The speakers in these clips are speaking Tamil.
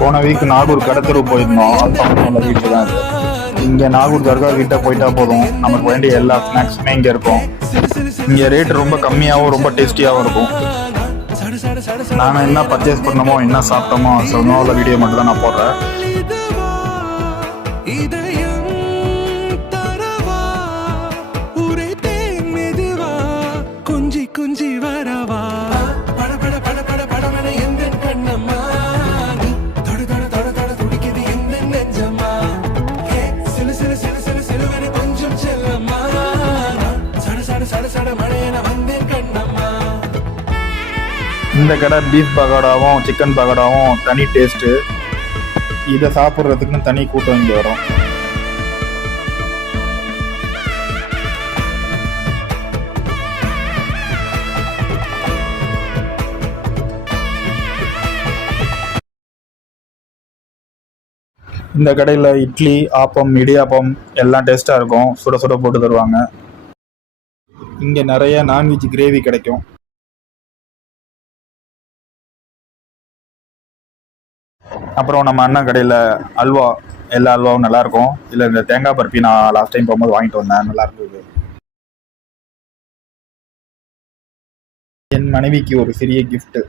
போன வீக் நாகூர் கடத்தெரு போயிருந்தோம். அந்த வீட்டு தான் இது. இங்கே நாகூர் தர்கா கிட்ட போயிட்டா போதும், நமக்கு வேண்டிய எல்லா ஸ்நாக்ஸுமே இங்கே இருக்கும். இங்கே ரேட் ரொம்ப கம்மியாகவும் ரொம்ப டேஸ்டியாகவும் இருக்கும். நாங்கள் என்ன பர்ச்சேஸ் பண்ணோமோ என்ன சாப்பிட்டோமோ சொன்ன வீடியோ மட்டும் தான் நான் போடுறேன். இந்த கடை பீஃப் பகோடாவும் சிக்கன் பகோடாவும் தனி டேஸ்ட்டு. இதை சாப்பிட்றதுக்குன்னு தனி கூட்டம் இங்கே வரும். இந்த கடையில் இட்லி, ஆப்பம், இடியாப்பம் எல்லாம் டேஸ்ட்டாக இருக்கும். சுட சுட போட்டு தருவாங்க. இங்கே நிறைய நான்வெஜ் கிரேவி கிடைக்கும். அப்புறம் நம்ம அண்ணன் கடையில் அல்வா, எல்லா அல்வாவும் நல்லாயிருக்கும். இல்லை இந்த தேங்காய் பருப்பி நான் லாஸ்ட் டைம் போகும்போது வாங்கிட்டு வந்தேன், நல்லா இருந்தது. என் மனைவிக்கு ஒரு சிறிய கிஃப்ட்டு.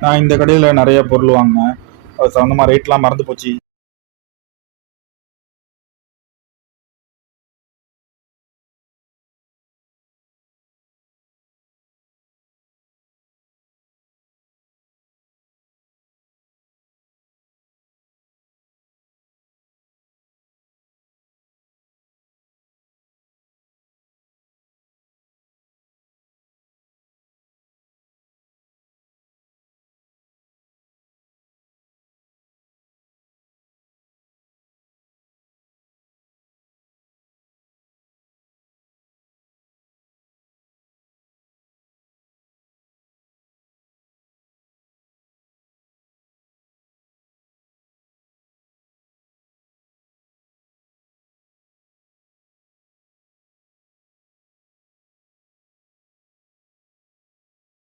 நான் இந்த கடையில் நிறைய பொருள் வாங்கினேன். அது சம்மந்தமாக ரேட்லாம் மறந்து போச்சு.